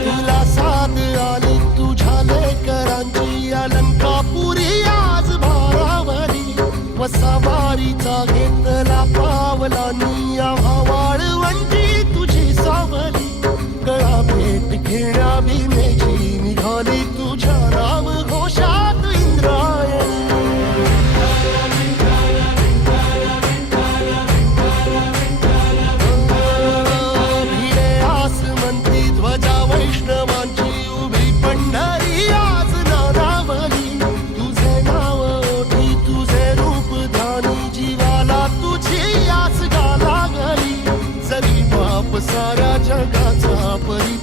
तुला साथ आली तुझ्या लेकरांची अलंकापुरी आज भारावरी वसावारीचा घेतला पावलांनी आव्हा वाळवंटी तुझी सावली गळा भेट घेण्या भीमेची निघाली तुझ्या नाम घोषात इंद्रायणी भिडे आसमंती ध्वजा वैष्णवांची उभी पंढरी आज नानावली तुझे नाव ओठी तुझे रूप ध्यानी जीवाला तुझी आस गा लागली जरी बाप साऱ्या जगाचा परी